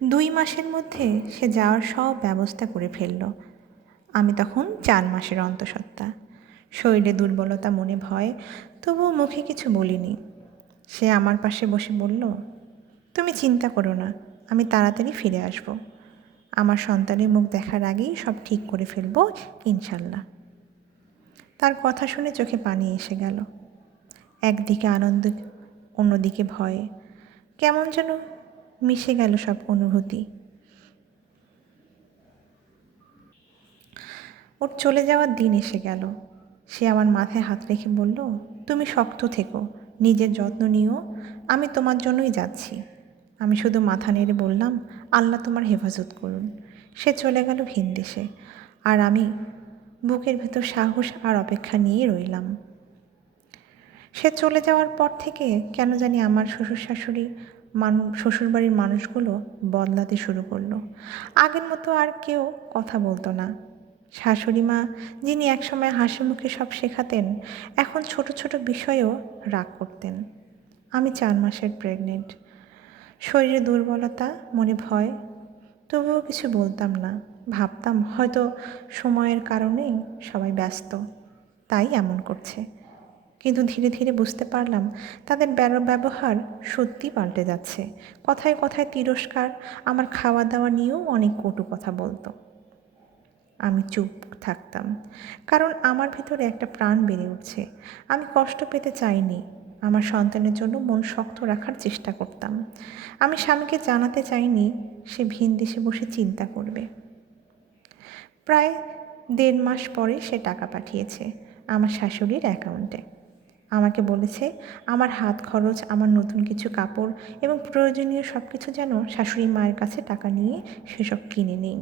2 মাসের মধ্যে সে যাওয়ার সব ব্যবস্থা করে ফেলল। আমি তখন 4 মাসের অন্তঃসত্ত্বা। শরীরে দুর্বলতা, মনে ভয়, তবুও মুখে কিছু বলিনি। সে আমার পাশে বসে বলল, তুমি চিন্তা করো না, আমি তাড়াতাড়ি ফিরে আসব। আমার সন্তানের মুখ দেখার আগেই সব ঠিক করে ফেলবো, ইনশাল্লাহ। তার কথা শুনে চোখে পানি এসে গেল। একদিকে আনন্দ, অন্যদিকে ভয়। কেমন যেন মিশে গেল সব অনুভূতি। ওর চলে যাওয়ার দিন এসে গেল। সে আমার মাথায় হাত রেখে বলল, তুমি শক্ত থেকো, নিজের যত্ন নিও, আমি তোমার জন্যই যাচ্ছি। আমি শুধু মাথা নেড়ে বললাম, আল্লাহ তোমার হেফাজত করুন। সে চলে গেল ভিনদেশে, আর আমি বুকের ভেতর সাহস আর অপেক্ষা নিয়ে রইলাম। সে চলে যাওয়ার পর থেকে কেন জানি আমার শ্বশুর শাশুড়ি, শ্বশুরবাড়ির মানুষগুলো বদলাতে শুরু করলো। আগের মতো আর কেউ কথা বলতো না। শাশুড়ি মা, যিনি একসময় হাসি মুখে সব শেখাতেন, এখন ছোট ছোট বিষয়েও রাগ করতেন। আমি 4 মাসের প্রেগনেন্ট, শরীরে দুর্বলতা, মনে ভয়, তবুও কিছু বলতাম না। ভাবতাম হয়তো সময়ের কারণেই সবাই ব্যস্ত, তাই এমন করছে। কিন্তু ধীরে ধীরে বুঝতে পারলাম তাদের ব্যবহার সত্যি পাল্টে যাচ্ছে। কথায় কথায় তিরস্কার, আমার খাওয়া দাওয়া নিয়েও অনেক কটু কথা বলতো। আমি চুপ থাকতাম, কারণ আমার ভিতরে একটা প্রাণ বেড়ে উঠছে। আমি কষ্ট পেতে চাইনি। আমার সন্তানের জন্য মন শক্ত রাখার চেষ্টা করতাম। আমি স্বামীকে জানাতে চাইনি সে ভিন দেশে বসে চিন্তা করবে। প্রায় 1.5 মাস পরে সে টাকা পাঠিয়েছে আমার শাশুড়ির অ্যাকাউন্টে। আমাকে বলেছে আমার হাত খরচ, আমার নতুন কিছু কাপড় এবং প্রয়োজনীয় সব কিছু যেন শাশুড়ি মায়ের কাছে টাকা নিয়ে সেসব কিনে নিই।